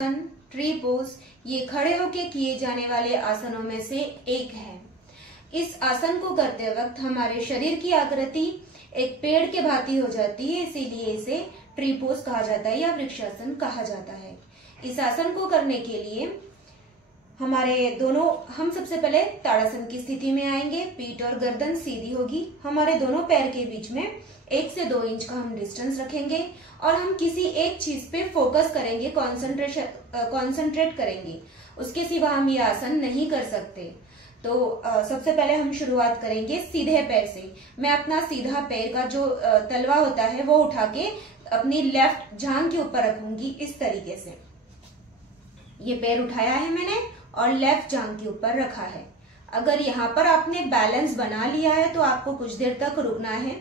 आसन, tree pose, ये खड़े होके किए जाने वाले आसनों में से एक है। इस आसन को करते वक्त हमारे शरीर की आकृति एक पेड़ के भांति हो जाती है, इसीलिए इसे ट्री पोज कहा जाता है या वृक्षासन कहा जाता है। इस आसन को करने के लिए हम सबसे पहले ताड़ासन की स्थिति में आएंगे। पीठ और गर्दन सीधी होगी। हमारे दोनों पैर के बीच में 1 से 2 इंच का हम डिस्टेंस रखेंगे और हम किसी एक चीज पे फोकस करेंगे, कॉन्सेंट्रेट करेंगे। उसके सिवा हम ये आसन नहीं कर सकते। तो सबसे पहले हम शुरुआत करेंगे सीधे पैर से। मैं अपना सीधा पैर का जो तलवा होता है वो उठा के अपनी लेफ्ट जांघ के ऊपर रखूंगी इस तरीके से। ये पैर उठाया है मैंने और लेफ्ट जांघ के ऊपर रखा है। अगर यहाँ पर आपने बैलेंस बना लिया है तो आपको कुछ देर तक रुकना है।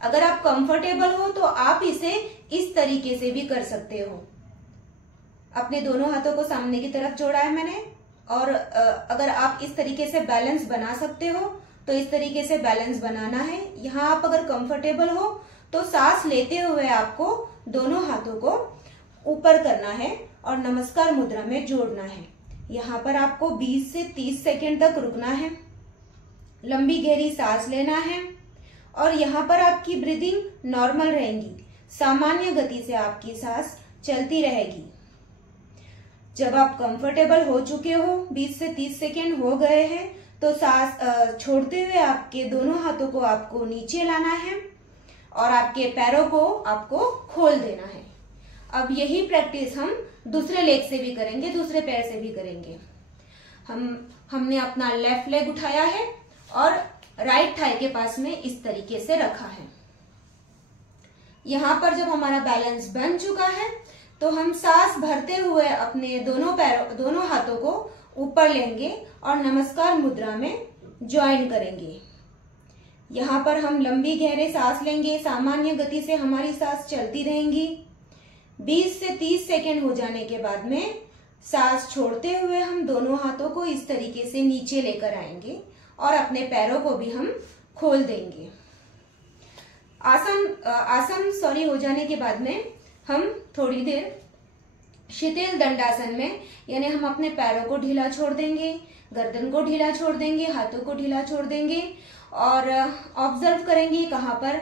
अगर आप कंफर्टेबल हो तो आप इसे इस तरीके से भी कर सकते हो। अपने दोनों हाथों को सामने की तरफ जोड़ा है मैंने और अगर आप इस तरीके से बैलेंस बना सकते हो तो इस तरीके से बैलेंस बनाना है। यहाँ आप अगर कंफर्टेबल हो तो सांस लेते हुए आपको दोनों हाथों को ऊपर करना है और नमस्कार मुद्रा में जोड़ना है। यहाँ पर आपको 20 से 30 सेकेंड तक रुकना है। लंबी गहरी सांस लेना है और यहाँ पर आपकी ब्रीदिंग नॉर्मल रहेगी। सामान्य गति से आपकी सांस चलती रहेगी। जब आप कंफर्टेबल हो चुके हो, 20 से 30 सेकेंड हो गए हैं, तो सांस छोड़ते हुए आपके दोनों हाथों को आपको नीचे लाना है और आपके पैरों को आपको खोल देना है। अब यही प्रैक्टिस हम दूसरे लेग से भी करेंगे, दूसरे पैर से भी करेंगे। हमने अपना लेफ्ट लेग उठाया है और राइट थाई के पास में इस तरीके से रखा है। यहाँ पर जब हमारा बैलेंस बन चुका है तो हम सांस भरते हुए अपने दोनों हाथों को ऊपर लेंगे और नमस्कार मुद्रा में ज्वाइन करेंगे। यहाँ पर हम लंबी गहरे सांस लेंगे। सामान्य गति से हमारी सांस चलती रहेंगी। 20 से 30 सेकेंड हो जाने के बाद में सांस छोड़ते हुए हम दोनों हाथों को इस तरीके से नीचे लेकर आएंगे और अपने पैरों को भी हम खोल देंगे। आसन हो जाने के बाद में हम थोड़ी देर शिथिल दंडासन में, यानी हम अपने पैरों को ढीला छोड़ देंगे, गर्दन को ढीला छोड़ देंगे, हाथों को ढीला छोड़ देंगे और ऑब्जर्व करेंगे कहाँ पर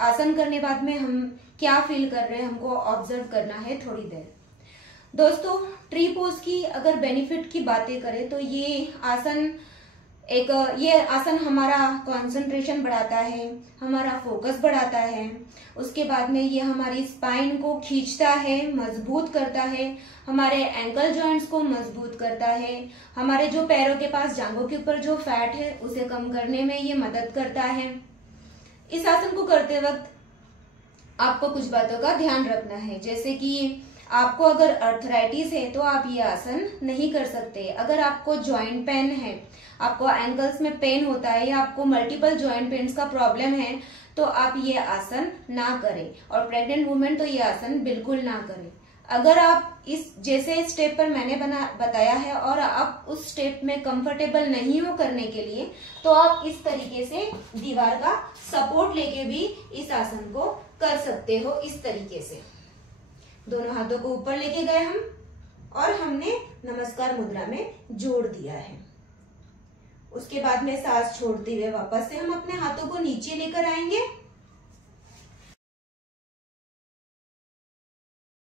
आसन करने बाद में हम क्या फील कर रहे हैं, हमको ऑब्जर्व करना है थोड़ी देर। दोस्तों, ट्री पोज की अगर बेनिफिट की बातें करें तो ये आसन हमारा कंसंट्रेशन बढ़ाता है, हमारा फोकस बढ़ाता है। उसके बाद में ये हमारी स्पाइन को खींचता है, मजबूत करता है, हमारे एंकल जॉइंट्स को मजबूत करता है, हमारे जो पैरों के पास जांघों के ऊपर जो फैट है उसे कम करने में ये मदद करता है। इस आसन को करते वक्त आपको कुछ बातों का ध्यान रखना है, जैसे कि आपको अगर अर्थराइटिस है तो आप ये आसन नहीं कर सकते। अगर आपको जॉइंट पेन है, आपको एंकल्स में पेन होता है या आपको मल्टीपल जॉइंट पेन्स का प्रॉब्लम है तो आप ये आसन ना करें। और प्रेग्नेंट वुमेन तो ये आसन बिल्कुल ना करें। अगर आप इस जैसे स्टेप पर मैंने बताया है और आप उस स्टेप में कंफर्टेबल नहीं हो करने के लिए, तो आप इस तरीके से दीवार का सपोर्ट लेके भी इस आसन को कर सकते हो। इस तरीके से दोनों हाथों को ऊपर लेके गए हम और हमने नमस्कार मुद्रा में जोड़ दिया है। उसके बाद में सांस छोड़ते हुए वापस से हम अपने हाथों को नीचे लेकर आएंगे